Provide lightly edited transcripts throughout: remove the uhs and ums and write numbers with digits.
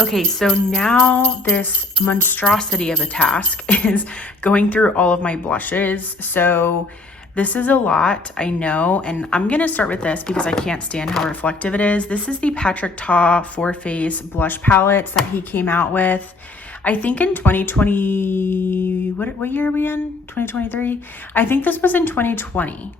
Okay, so now this monstrosity of a task is going through all of my blushes. So this is a lot, I know, and I'm gonna start with this because I can't stand how reflective it is. This is the Patrick Ta 4-Face blush palettes that he came out with. I think in 2020, what year are we in? 2023? I think this was in 2020.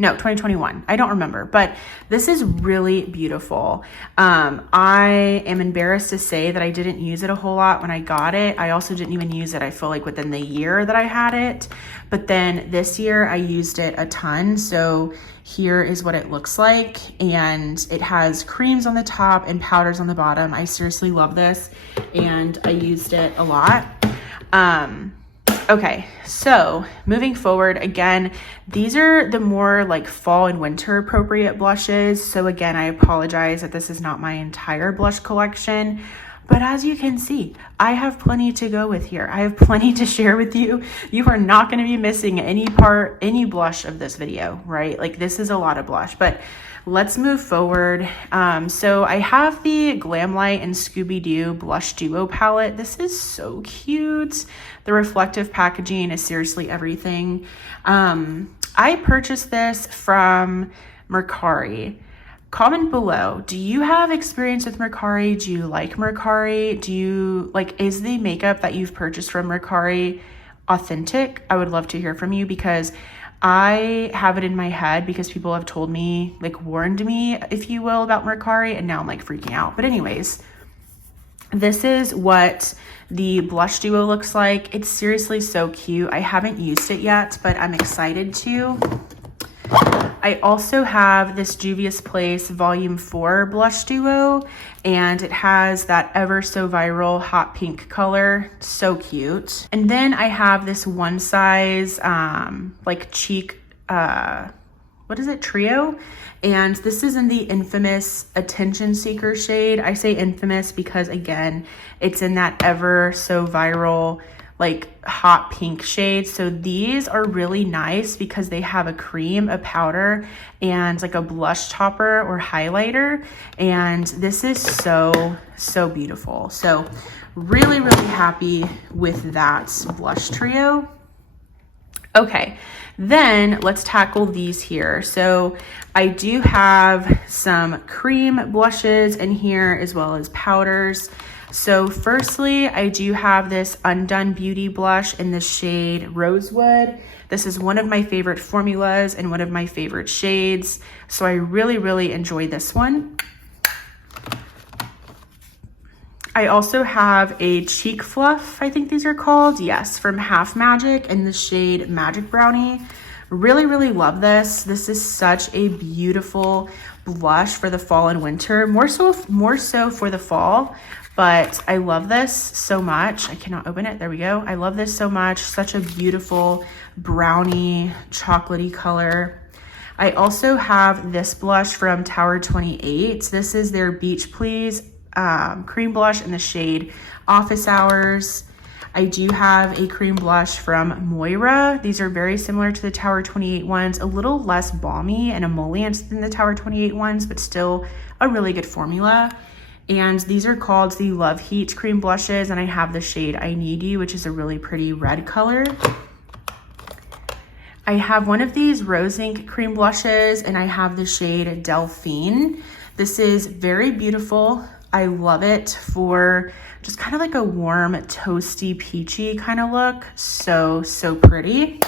No, 2021. I don't remember, but this is really beautiful. I am embarrassed to say that I didn't use it a whole lot when I got it. I also didn't even use it, I feel like, within the year that I had it. But then this year I used it a ton. So here is what it looks like. And it has creams on the top and powders on the bottom. I seriously love this. And I used it a lot. Okay, so moving forward, again, these are the more like fall and winter appropriate blushes. So again, I apologize that this is not my entire blush collection, but as you can see, I have plenty to go with here. I have plenty to share with you. You are not going to be missing any blush of this video, right? Like this is a lot of blush, but let's move forward. So I have the Glamlite and Scooby-Doo Blush Duo palette. This is so cute. The reflective packaging is seriously everything. I purchased this from Mercari. Comment below, do you have experience with Mercari? Do you like Mercari? Is the makeup that you've purchased from Mercari authentic? I would love to hear from you because I have it in my head because people have told me, like warned me, if you will, about Mercari, and now I'm like freaking out. But anyways, this is what the blush duo looks like. It's seriously so cute. I haven't used it yet, but I'm excited to. I also have this Juvia's Place Volume 4 blush duo, and it has that ever so viral hot pink color. So cute. And then I have this one size like cheek what is it, trio, and this is in the infamous Attention Seeker shade. I say infamous because again, it's in that ever so viral like hot pink shade. So these are really nice because they have a cream, a powder, and like a blush topper or highlighter. And this is so beautiful. So really happy with that blush trio. Okay, then let's tackle these here. So I do have some cream blushes in here as well as powders. So firstly, I do have this Undone Beauty blush in the shade Rosewood. This is one of my favorite formulas and one of my favorite shades. So I really enjoy this one. I also have a Cheek Fluff, I think these are called. Yes, from Half Magic in the shade Magic Brownie. Really love this. This is such a beautiful blush for the fall and winter, more so for the fall. But I love this so much. I cannot open it. There we go. I love this so much. Such a beautiful brownie, chocolatey color. I also have this blush from Tower 28. This is their Beach Please cream blush in the shade Office Hours. I do have a cream blush from Moira. These are very similar to the Tower 28 ones, a little less balmy and emollient than the Tower 28 ones, but still a really good formula. And these are called the Love Heat cream blushes, and I have the shade I Need You, which is a really pretty red color. I have one of these Rose Ink cream blushes, and I have the shade Delphine. This is very beautiful. I love it for just kind of like a warm, toasty, peachy kind of look. So pretty.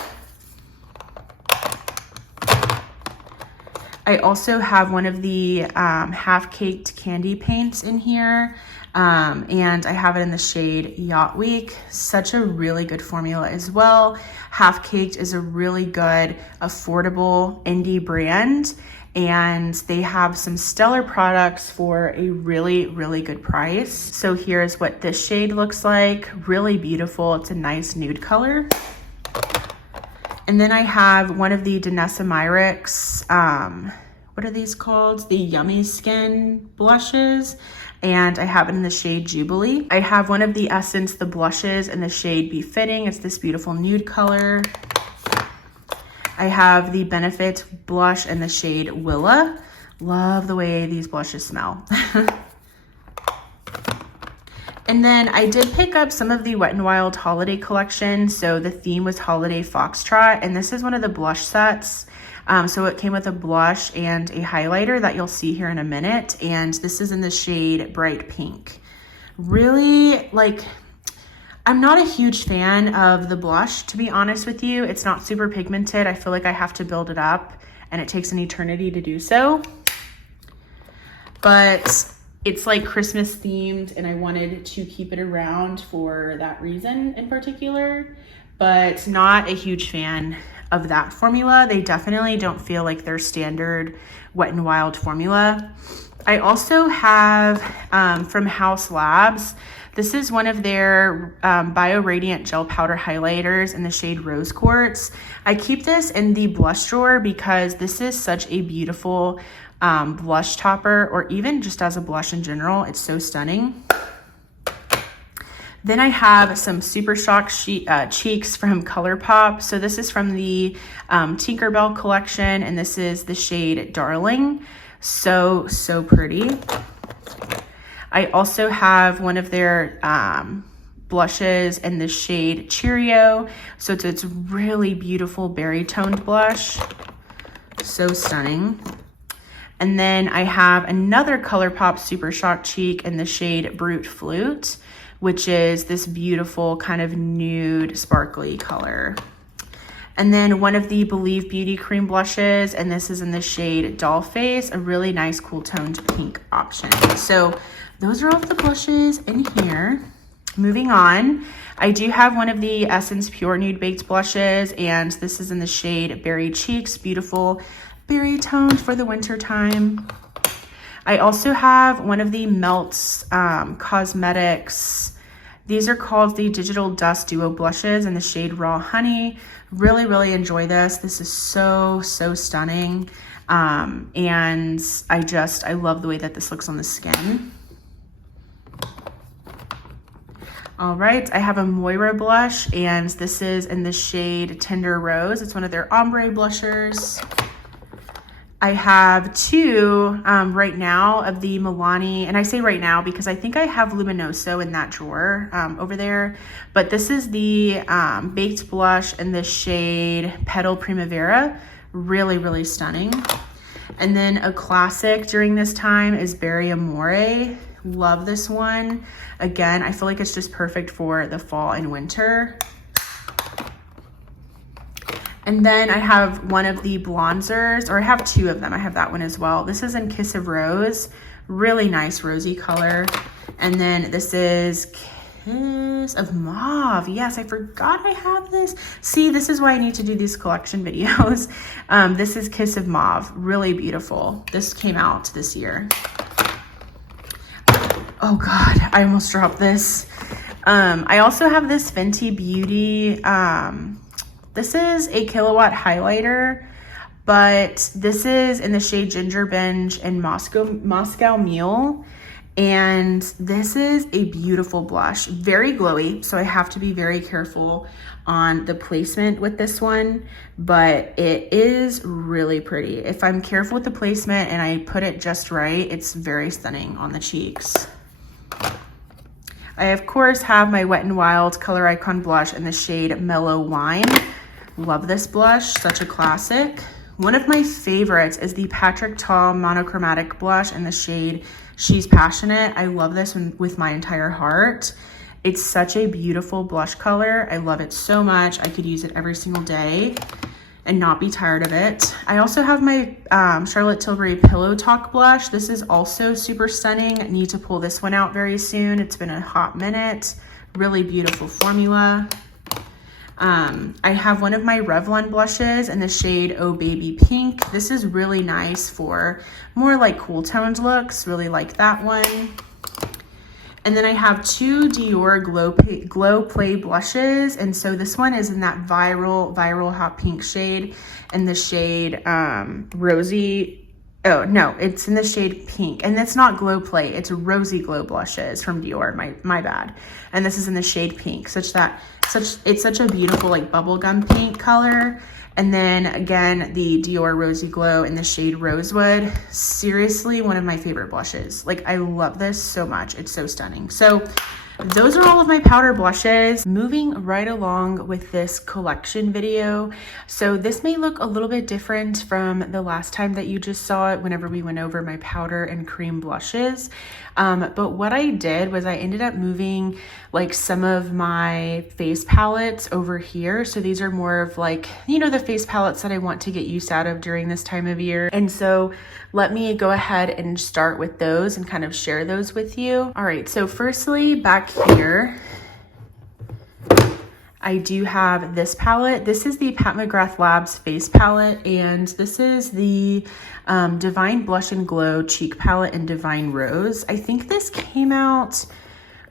I also have one of the Half Caked candy paints in here, and I have it in the shade Yacht Week. Such a really good formula as well. Half Caked is a really good, affordable indie brand, and they have some stellar products for a really good price. So here's what this shade looks like. Really beautiful. It's a nice nude color. And then I have one of the Danessa Myricks, what are these called? The Yummy Skin blushes. And I have it in the shade Jubilee. I have one of the Essence, the blushes in the shade Befitting. It's this beautiful nude color. I have the Benefit blush in the shade Willa. Love the way these blushes smell. And then I did pick up some of the Wet n Wild holiday collection. So the theme was Holiday Foxtrot, and this is one of the blush sets. So it came with a blush and a highlighter that you'll see here in a minute. And this is in the shade Bright Pink. Really, like, I'm not a huge fan of the blush, to be honest with you. It's not super pigmented. I feel like I have to build it up, and it takes an eternity to do so. But it's like Christmas themed, and I wanted to keep it around for that reason in particular, but not a huge fan of that formula. They definitely don't feel like their standard Wet n Wild formula. I also have from Haus Labs, this is one of their Bio Radiant Gel Powder Highlighters in the shade Rose Quartz. I keep this in the blush drawer because this is such a beautiful blush topper, or even just as a blush in general. It's so stunning. Then I have some Super Shock cheeks from ColourPop. So this is from the Tinkerbell collection, and this is the shade Darling. So pretty. I also have one of their blushes in the shade Cheerio. So it's really beautiful berry toned blush. So stunning. And then I have another ColourPop Super Shock cheek in the shade Brute Flute, which is this beautiful kind of nude sparkly color. And then one of the Believe Beauty cream blushes, and this is in the shade Dollface, a really nice cool toned pink option. So those are all the blushes in here. Moving on, I do have one of the Essence Pure Nude Baked blushes, and this is in the shade Berry Cheeks, beautiful berry toned for the winter time. I also have one of the Melts Cosmetics. These are called the Digital Dust Duo blushes in the shade Raw Honey. Really enjoy this. This is so stunning. And I love the way that this looks on the skin. All right, I have a Moira blush, and this is in the shade Tender Rose. It's one of their ombre blushers. I have two right now of the Milani, and I say right now because I think I have Luminoso in that drawer over there, but this is the baked blush in the shade Petal Primavera. Really stunning. And then a classic during this time is Berry Amore. Love this one. Again, I feel like it's just perfect for the fall and winter. And then I have one of the bronzers, or I have two of them. I have that one as well. This is in Kiss of Rose, really nice rosy color. And then this is Kiss of Mauve. Yes, I forgot I have this. See, this is why I need to do these collection videos. This is Kiss of Mauve, really beautiful. This came out this year. Oh God, I almost dropped this. I also have this Fenty Beauty, this is a Killawatt highlighter, but this is in the shade Ginger Binge and Moscow Mule. And this is a beautiful blush, very glowy. So I have to be very careful on the placement with this one, but it is really pretty. If I'm careful with the placement and I put it just right, it's very stunning on the cheeks. I, of course, have my Wet n Wild Color Icon blush in the shade Mellow Wine. Love this blush, such a classic. One of my favorites is the Patrick Ta Monochromatic blush in the shade She's Passionate. I love this one with my entire heart. It's such a beautiful blush color. I love it so much. I could use it every single day and not be tired of it. I also have my Charlotte Tilbury Pillow Talk blush. This is also super stunning. I need to pull this one out very soon. It's been a hot minute. Really beautiful formula. I have one of my Revlon blushes in the shade Oh Baby Pink. This is really nice for more like cool toned looks. Really like that one. And then I have two Dior Glow Play blushes. And so this one is in that viral hot pink shade, in the shade Rosy. Oh no, it's in the shade Pink, and it's not Glow Play, it's Rosy Glow blushes from Dior, my bad. And this is in the shade Pink, it's such a beautiful like bubblegum pink color. And then again, the Dior Rosy Glow in the shade Rosewood. Seriously, one of my favorite blushes. Like, I love this so much. It's so stunning. So those are all of my powder blushes. Moving right along with this collection video. So this may look a little bit different from the last time that you just saw it whenever we went over my powder and cream blushes. But what I did was I ended up moving like some of my face palettes over here. So these are more of like, you know, the face palettes that I want to get use out of during this time of year. And so let me go ahead and start with those and kind of share those with you. All right, so firstly, back here, I do have this palette. This is the Pat McGrath Labs face palette, and this is the Divine Blush and Glow cheek palette in Divine Rose. I think this came out,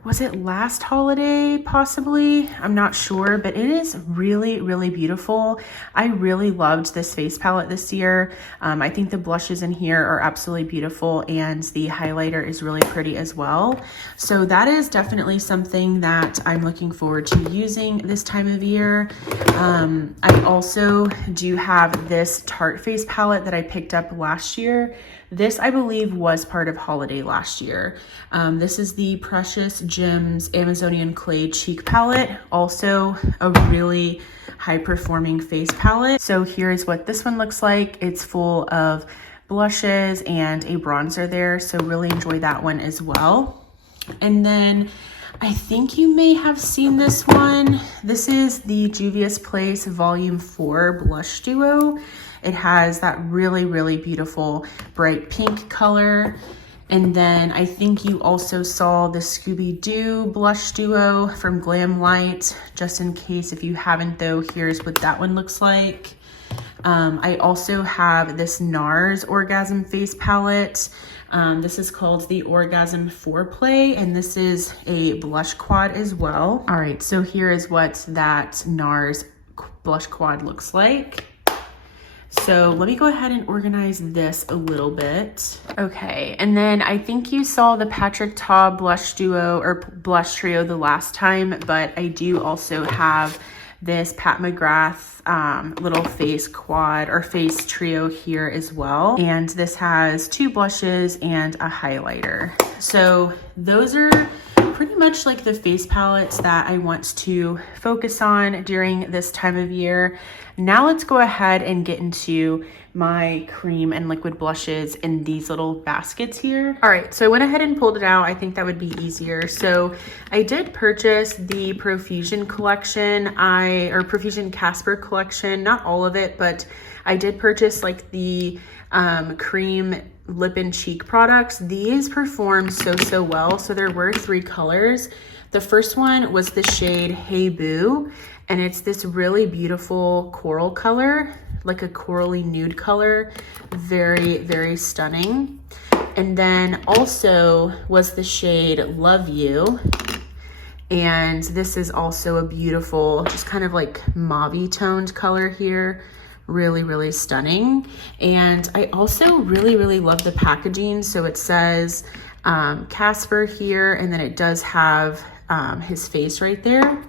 was it last holiday possibly? I'm not sure, but it is really, really beautiful. I really loved this face palette this year. I think the blushes in here are absolutely beautiful, and the highlighter is really pretty as well. So that is definitely something that I'm looking forward to using this time of year. I also do have this Tarte face palette that I picked up last year. This, I believe, was part of holiday last year. This is the Precious Gems Amazonian Clay Cheek Palette, also a really high-performing face palette. So here's what this one looks like. It's full of blushes and a bronzer there, so really enjoy that one as well. And then I think you may have seen this one. This is the Juvia's Place Volume 4 Blush Duo. It has that really, really beautiful bright pink color. And then I think you also saw the Scooby-Doo Blush Duo from Glam Light. Just in case if you haven't though, here's what that one looks like. I also have this NARS Orgasm Face Palette. This is called the Orgasm Foreplay, and this is a blush quad as well. All right, so here is what that NARS blush quad looks like. So let me go ahead and organize this a little bit. Okay, and then I think you saw the Patrick Ta Blush Duo or Blush Trio the last time, but I do also have this Pat McGrath little face quad or face trio here as well. And this has 2 blushes and a highlighter. So those are pretty much like the face palettes that I want to focus on during this time of year. Now let's go ahead and get into my cream and liquid blushes in these little baskets here. All right, so I went ahead and pulled it out. I think that would be easier. So I did purchase the Profusion collection, or Profusion Casper collection, not all of it, but I did purchase like the cream lip and cheek products. These performed so well. So there were 3 colors. The first one was the shade Hey Boo, and it's this really beautiful coral color, like a corally nude color. Very, very stunning. And then also was the shade Love You. And this is also a beautiful, just kind of like mauve toned color here. Really, really stunning. And I also really, really love the packaging. So it says Casper here, and then it does have his face right there.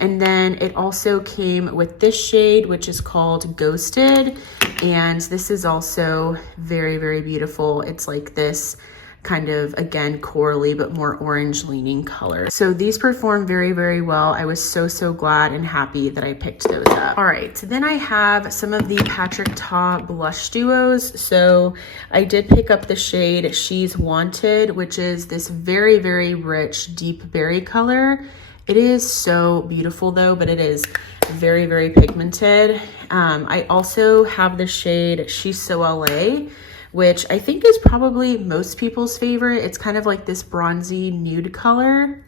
And then it also came with this shade, which is called Ghosted. And this is also very, very beautiful. It's like this kind of, again, corally, but more orange leaning color. So these perform very, very well. I was so glad and happy that I picked those up. All right, so then I have some of the Patrick Ta blush duos. So I did pick up the shade She's Wanted, which is this very, very rich, deep berry color. It is so beautiful though, but it is very, very pigmented. I also have the shade She's So LA, which I think is probably most people's favorite. It's kind of like this bronzy nude color.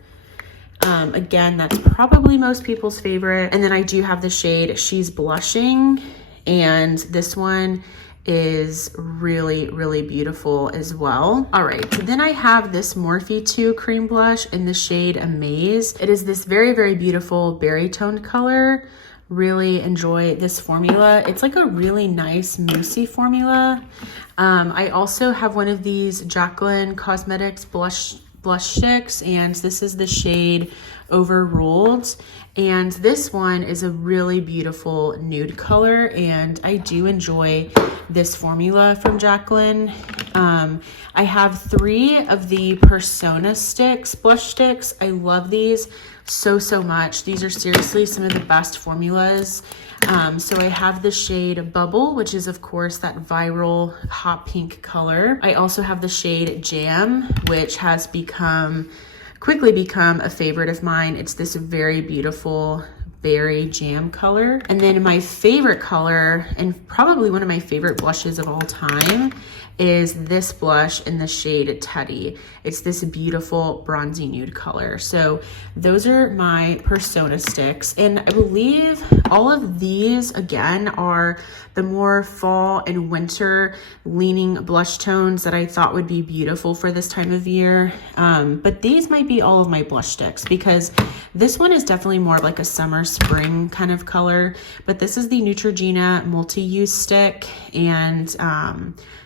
Again, that's probably most people's favorite. And then I do have the shade She's Blushing, and this one is really, really beautiful as well. All right, so then I have this Morphe 2 cream blush in the shade Amaze. It is this very, very beautiful berry toned color. Really enjoy this formula. It's like a really nice moussey formula. I also have one of these Jaclyn Cosmetics blush sticks, and this is the shade overruled. And this one is a really beautiful nude color, and I do enjoy this formula from Jaclyn. I have 3 of the Persona sticks, blush sticks. I love these so much. These are seriously some of the best formulas. So I have the shade Bubble, which is of course that viral hot pink color. I also have the shade Jam, which has quickly become a favorite of mine. It's this very beautiful berry jam color. And then my favorite color, and probably one of my favorite blushes of all time, is this blush in the shade Teddy. It's this beautiful bronzy nude color. So those are my Persona sticks. And I believe all of these, again, are the more fall and winter leaning blush tones that I thought would be beautiful for this time of year. But these might be all of my blush sticks, because this one is definitely more of like a summer, spring kind of color. But this is the Neutrogena multi-use stick, and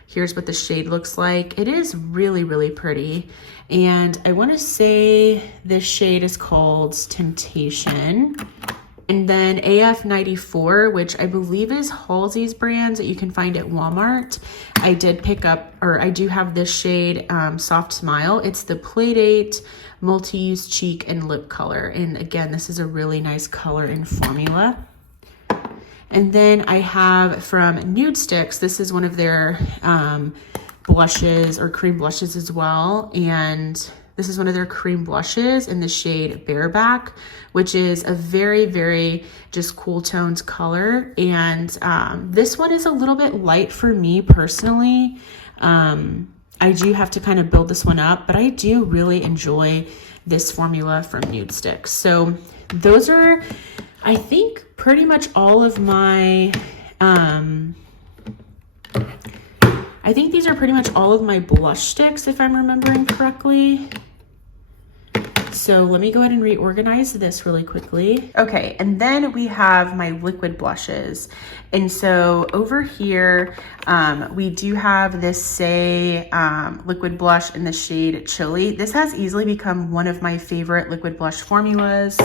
here's what the shade looks like. It is really pretty. And I want to say this shade is called Temptation. And then AF94, which I believe is Halsey's brand that you can find at Walmart. I did pick up, or I do have this shade, Soft Smile. It's the Playdate multi-use cheek and lip color. And again, this is a really nice color and formula. And then I have from Nude Sticks, this is one of their blushes or cream blushes as well. And this is one of their cream blushes in the shade Bareback, which is a very just cool tones color. And this one is a little bit light for me personally. I do have to kind of build this one up, but I do really enjoy this formula from Nude Sticks. So those are, I think, pretty much all of my, I think these are pretty much all of my blush sticks, if I'm remembering correctly. So let me go ahead and reorganize this really quickly. Okay, and then we have my liquid blushes. And so over here, we do have this Say liquid blush in the shade Chili. This has easily become one of my favorite liquid blush formulas.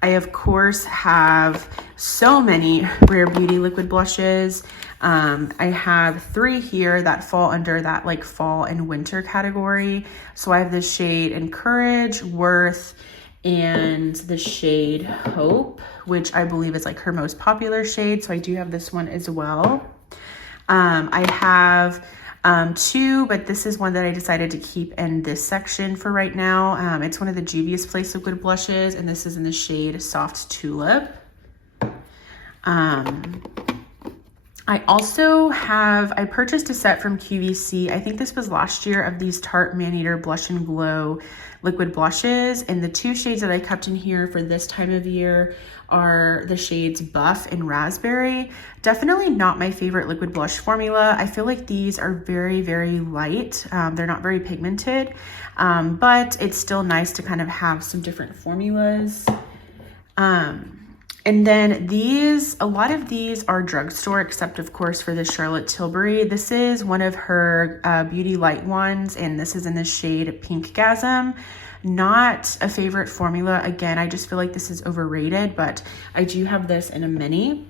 I, of course, have so many Rare Beauty liquid blushes. I have 3 here that fall under that like fall and winter category. So I have the shade Encourage, Worth, and the shade Hope, which I believe is like her most popular shade. So I do have this one as well. I have 2, but this is one that I decided to keep in this section for right now. It's one of the Juvia's Place liquid blushes, and this is in the shade Soft Tulip. I also have, I purchased a set from QVC. I think this was last year, of these Tarte Maneater Blush and Glow liquid blushes. And the 2 shades that I kept in here for this time of year are the shades Buff and Raspberry. Definitely not my favorite liquid blush formula. I feel like these are very light. They're not very pigmented, but it's still nice to kind of have some different formulas. And then these, a lot of these are drugstore, except of course for the Charlotte Tilbury. This is one of her Beauty Light ones, and this is in the shade Pinkgasm. Not a favorite formula. Again, I just feel like this is overrated, but I do have this in a mini.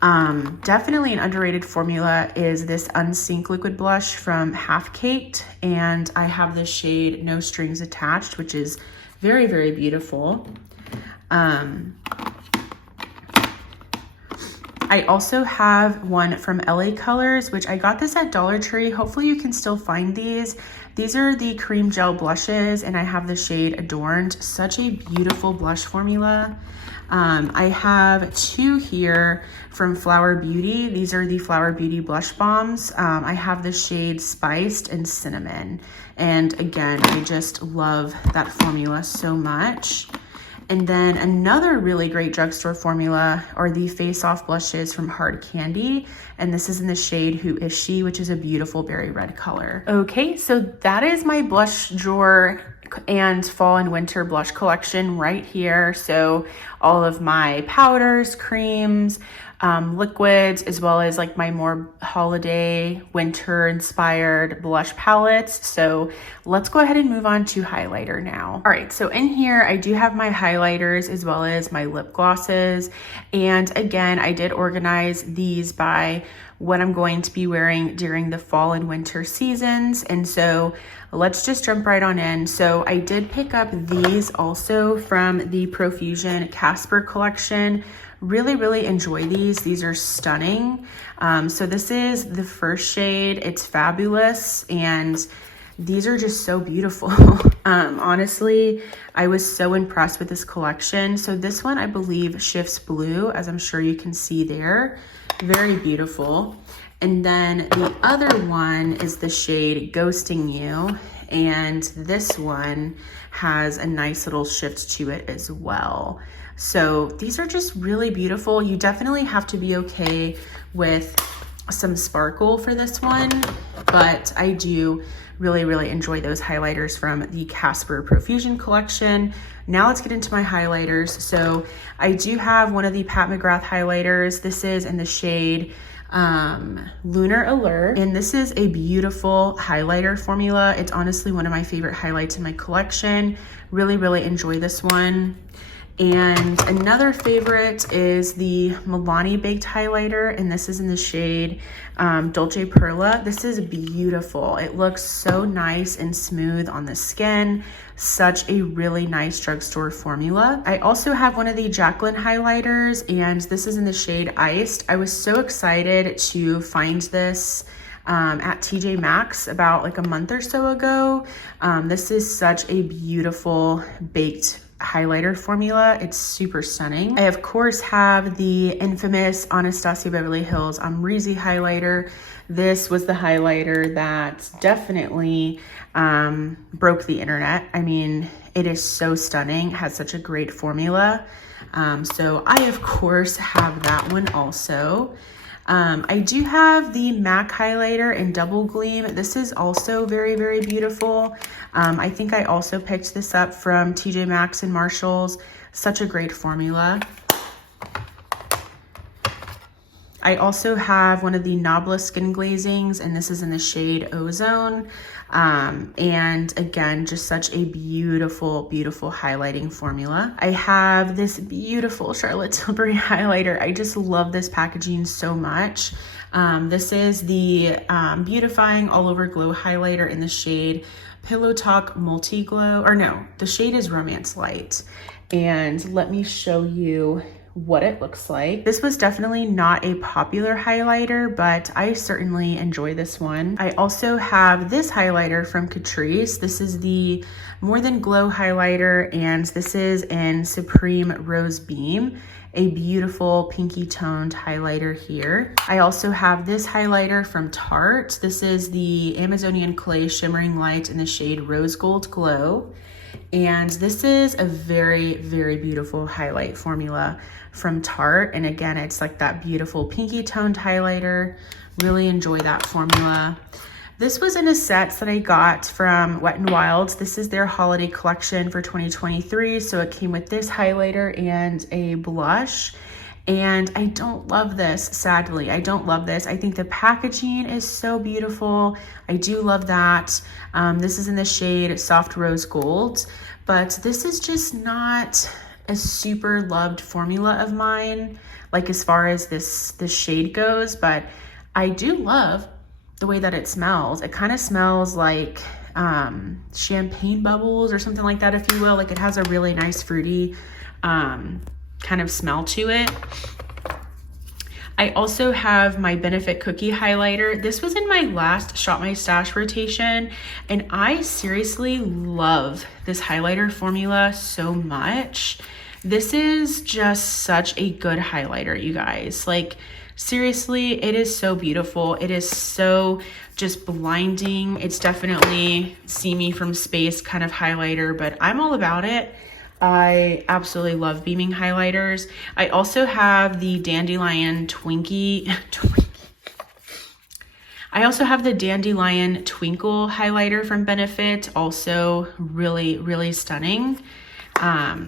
Definitely an underrated formula is this Unsink liquid blush from Half Caked, and I have the shade No Strings Attached, which is very beautiful. I also have one from LA Colors, which I got this at Dollar Tree. Hopefully you can still find these. These are the cream gel blushes, and I have the shade Adorned. Such a beautiful blush formula. I have 2 here from Flower Beauty. These are the Flower Beauty blush bombs. I have the shade Spiced and Cinnamon. And again, I just love that formula so much. And then another really great drugstore formula are the Face Off blushes from Hard Candy. And this is in the shade Who Is She, which is a beautiful berry red color. Okay, so that is my blush drawer and fall and winter blush collection right here. So all of my powders, creams, liquids, as well as like my more holiday winter inspired blush palettes. So let's go ahead and move on to highlighter now. All right, so in here I do have my highlighters as well as my lip glosses. And again, I did organize these by what I'm going to be wearing during the fall and winter seasons. And so let's just jump right on in. So I did pick up these also from the Profusion Casper collection. Really enjoy these. These are stunning. So this is the first shade. It's fabulous. And these are just so beautiful. Honestly, I was so impressed with this collection. So this one, I believe, shifts blue, as I'm sure you can see there. Very beautiful. And then the other one is the shade Ghosting You. And this one has a nice little shift to it as well. So these are just really beautiful. You definitely have to be okay with some sparkle for this one, but I do really enjoy those highlighters from the Casper Profusion collection. Now let's get into my highlighters. So I do have one of the Pat McGrath highlighters. This is in the shade Lunar Allure, and this is a beautiful highlighter formula. It's honestly one of my favorite highlights in my collection. Really enjoy this one. And another favorite is the Milani Baked Highlighter, and this is in the shade Dolce Perla. This is beautiful. It looks so nice and smooth on the skin. Such a really nice drugstore formula. I also have one of the Jaclyn highlighters, and this is in the shade Iced. I was so excited to find this at TJ Maxx about like a month or so ago. This is such a beautiful baked highlighter formula. It's super stunning. I of course have the infamous Anastasia Beverly Hills Amrezy highlighter. This was the highlighter that definitely broke the internet. I mean, it is so stunning, it has such a great formula. So I of course have that one also. I do have the MAC highlighter in Double Gleam. This is also very beautiful. I think I also picked this up from TJ Maxx and Marshalls. Such a great formula. I also have one of the Nabla skin glazings, and this is in the shade Ozone. And again, just such a beautiful highlighting formula. I have this beautiful Charlotte Tilbury highlighter. I just love this packaging so much. This is the Beautifying All Over Glow highlighter in the shade Pillow Talk Multi Glow, or no, the shade is Romance Light. And let me show you what it looks like. This was definitely not a popular highlighter, but I certainly enjoy this one. I also have this highlighter from Catrice. This is the More Than Glow highlighter, and this is in Supreme Rose Beam, a beautiful pinky toned highlighter here. I also have this highlighter from Tarte. This is the Amazonian Clay Shimmering Light in the shade Rose Gold Glow. And this is a very beautiful highlight formula from Tarte. And again, it's like that beautiful pinky toned highlighter. Really enjoy that formula. This was in a set that I got from Wet n Wild. This is their holiday collection for 2023. So it came with this highlighter and a blush. And I don't love this, sadly. I don't love this. I think the packaging is so beautiful. I do love that. This is in the shade Soft Rose Gold, but this is just not a super loved formula of mine, like as far as this shade goes, but I do love the way that it smells. It kind of smells like champagne bubbles or something like that, if you will. Like it has a really nice fruity kind of smell to it. I also have my Benefit Cookie highlighter. This was in my last Shop My Stash rotation, and I seriously love this highlighter formula so much. This is just such a good highlighter, you guys. Like, seriously, it is so beautiful. It is so just blinding. It's definitely see me from space kind of highlighter, but I'm all about it. I absolutely love beaming highlighters. I also have the Dandelion Twinkie. I also have the Dandelion Twinkle highlighter from Benefit, also really, really stunning.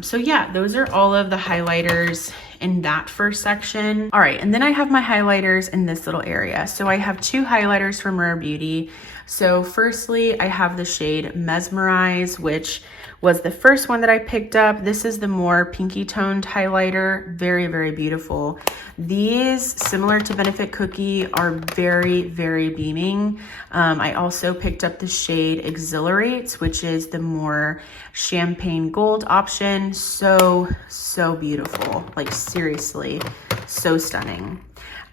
So yeah, those are all of the highlighters in that first section. All right, and then I have my highlighters in this little area. So I have two highlighters from Rare Beauty. So firstly, I have the shade Mesmerize, which was the first one that I picked up. This is the more pinky toned highlighter. Very, very beautiful. These, similar to Benefit Cookie, are very, very beaming. I also picked up the shade Exhilarate, which is the more champagne gold option. So beautiful. Like seriously, so stunning.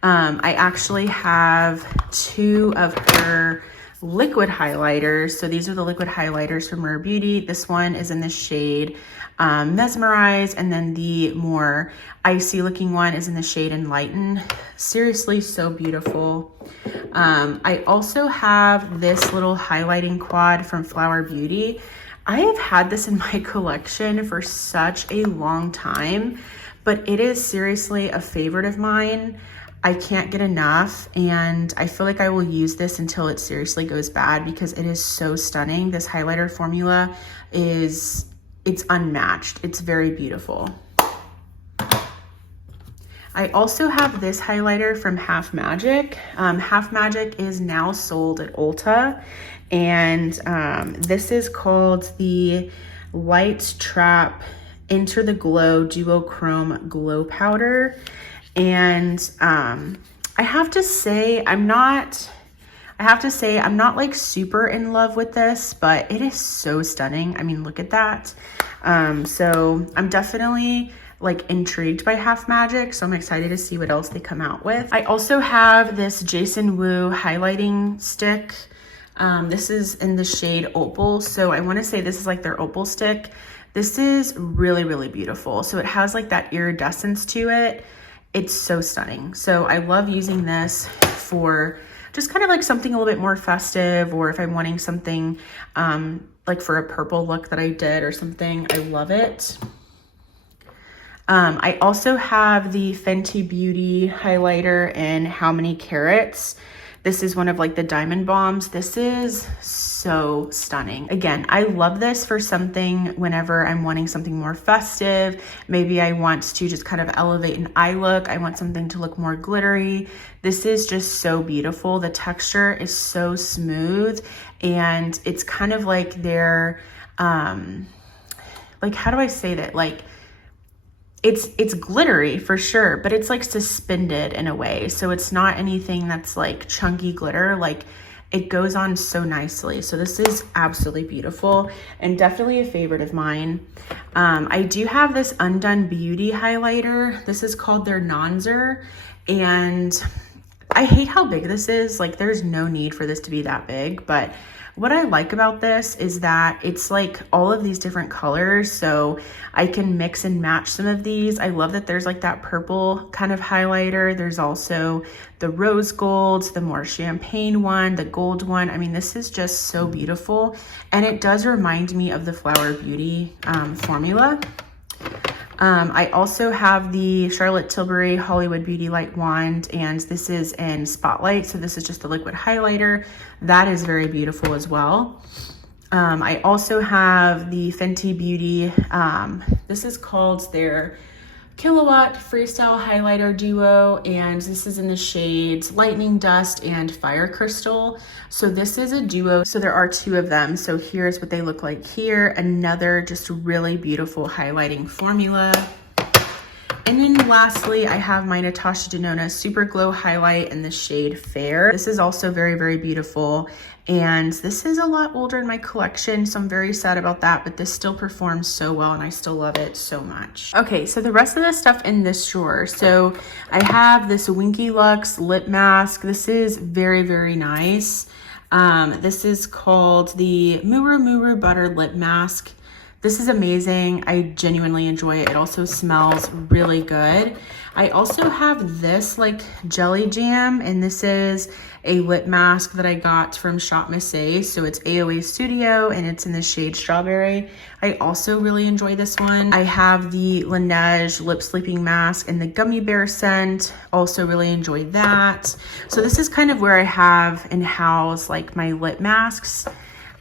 I actually have two of her liquid highlighters. So these are the liquid highlighters from Rare Beauty. This one is in the shade Mesmerize, and then the more icy looking one is in the shade Enlighten. Seriously, so beautiful. I also have this little highlighting quad from Flower Beauty. I have had this in my collection for such a long time, but it is seriously a favorite of mine. I can't get enough, and I feel like I will use this until it seriously goes bad because it is so stunning. This highlighter formula it's unmatched. It's very beautiful. I also have this highlighter from Half Magic. Half Magic is now sold at Ulta, and this is called the Light Trap Enter the Glow Duochrome Glow Powder. And I have to say I'm not like super in love with this, but it is so stunning. I mean, look at that. So I'm definitely like intrigued by Half Magic, so I'm excited to see what else they come out with. I also have this Jason Wu highlighting stick. This is in the shade Opal, so I want to say this is like their Opal stick. This is really, really beautiful. So it has like that iridescence to it. It's so stunning. So I love using this for just kind of like something a little bit more festive, or if I'm wanting something like for a purple look that I did or something. I love it. I also have the Fenty Beauty highlighter in How Many Carats. This is one of like the diamond bombs. This is so stunning. Again, I love this for something whenever I'm wanting something more festive. Maybe I want to just kind of elevate an eye look. I want something to look more glittery. This is just so beautiful. The texture is so smooth, and it's kind of like their, like, how do I say that? Like, it's glittery for sure, but it's like suspended in a way. So it's not anything that's like chunky glitter. Like, it goes on so nicely. So this is absolutely beautiful and definitely a favorite of mine. I do have this Undone Beauty highlighter. This is called their Nonzer, and I hate how big this is. Like, there's no need for this to be that big, but what I like about this is that it's like all of these different colors, so I can mix and match some of these. I love that there's like that purple kind of highlighter. There's also the rose golds, the more champagne one, the gold one. I mean, this is just so beautiful, and it does remind me of the Flower Beauty formula. I also have the Charlotte Tilbury Hollywood Beauty Light Wand, and this is in Spotlight. So this is just a liquid highlighter. That is very beautiful as well. I also have the Fenty Beauty. This is called their Kilowatt Freestyle Highlighter Duo, and this is in the shades Lightning Dust and Fire Crystal. So this is a duo, so there are two of them. So here's what they look like here. Another just really beautiful highlighting formula. And then lastly, I have my Natasha Denona Super Glow Highlight in the shade Fair. This is also very, very beautiful. And this is a lot older in my collection, so I'm very sad about that, but this still performs so well and I still love it so much. Okay, so the rest of the stuff in this drawer. So I have this Winky Lux lip mask. This is very, very nice. This is called the Muru Muru Butter Lip Mask. This is amazing. I genuinely enjoy it. It also smells really good. I also have this like jelly jam, and this is a lip mask that I got from Shop Miss A. So it's AOA Studio and it's in the shade Strawberry. I also really enjoy this one. I have the Laneige lip sleeping mask in the gummy bear scent. Also really enjoy that. So this is kind of where I have in-house like my lip masks.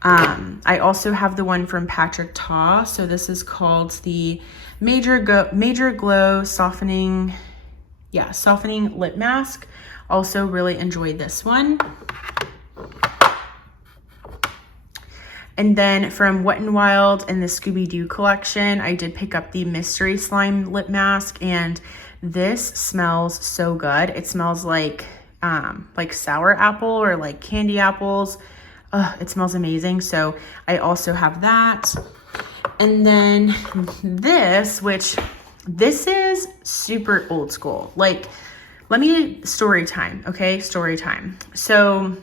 I also have the one from Patrick Ta. So this is called the Major Glow Softening Lip Mask. Also really enjoyed this one. And then from Wet n Wild in the Scooby-Doo collection, I did pick up the Mystery Slime Lip Mask, and this smells so good. It smells like sour apple or like candy apples. It smells amazing. So I also have that. And then this is super old school. Like, story time, okay? Story time. So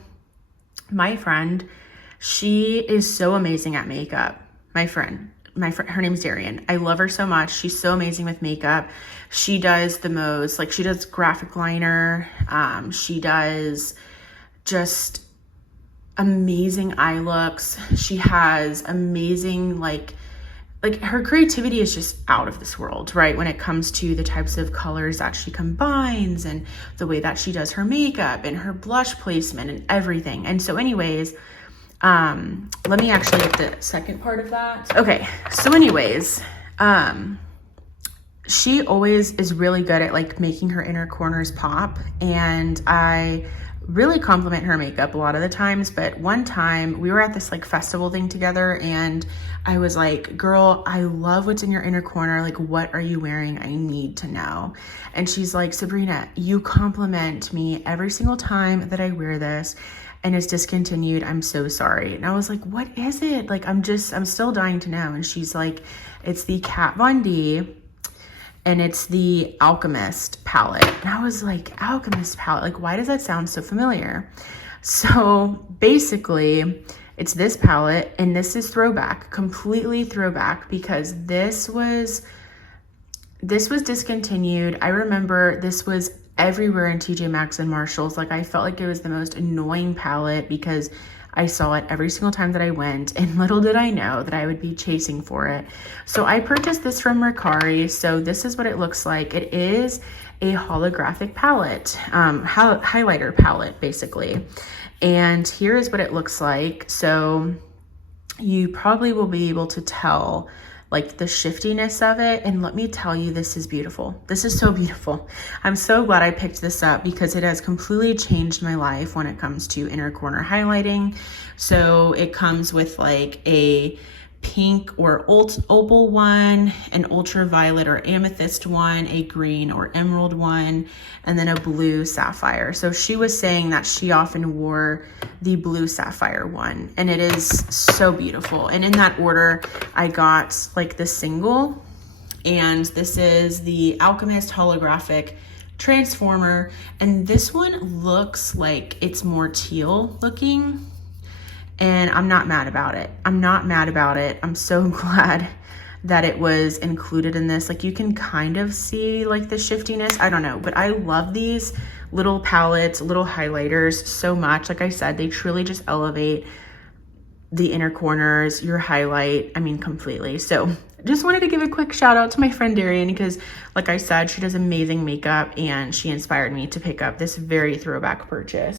my friend, she is so amazing at makeup. My friend, her name's Darian. I love her so much. She's so amazing with makeup. She does the most, like she does graphic liner. She does just amazing eye looks. She has amazing, like her creativity is just out of this world, right? When it comes to the types of colors that she combines and the way that she does her makeup and her blush placement and everything. And so anyways, let me actually get the second part of that. Okay. So anyways, she always is really good at like making her inner corners pop. And I really compliment her makeup a lot of the times, but one time we were at this like festival thing together and I was like, girl, I love what's in your inner corner. Like, what are you wearing? I need to know. And she's like, Sabrina, you compliment me every single time that I wear this and it's discontinued. I'm so sorry. And I was like, what is it? Like, I'm still dying to know. And she's like, it's the Kat Von D and it's the Alchemist palette. And I was like, Alchemist palette? Like, why does that sound so familiar? So basically, it's this palette, and this is throwback, completely throwback, because this was discontinued. I remember this was everywhere in TJ Maxx and Marshalls. Like, I felt like it was the most annoying palette because I saw it every single time that I went, and little did I know that I would be chasing for it. So I purchased this from Mercari. So this is what it looks like. It is a holographic palette, highlighter palette, basically. And here is what it looks like. So you probably will be able to tell like the shiftiness of it. And let me tell you, this is beautiful. This is so beautiful. I'm so glad I picked this up because it has completely changed my life when it comes to inner corner highlighting. So it comes with like a pink or opal one, an ultraviolet or amethyst one, a green or emerald one, and then a blue sapphire. So she was saying that she often wore the blue sapphire one, and it is so beautiful. And in that order, I got like the single, and this is the Alchemist holographic transformer, and this one looks like it's more teal looking. And I'm not mad about it. I'm not mad about it. I'm so glad that it was included in this. Like, you can kind of see like the shiftiness. I don't know, but I love these little palettes, little highlighters so much. Like I said, they truly just elevate the inner corners, your highlight, I mean, completely. So just wanted to give a quick shout out to my friend Darian because, like I said, she does amazing makeup and she inspired me to pick up this very throwback purchase.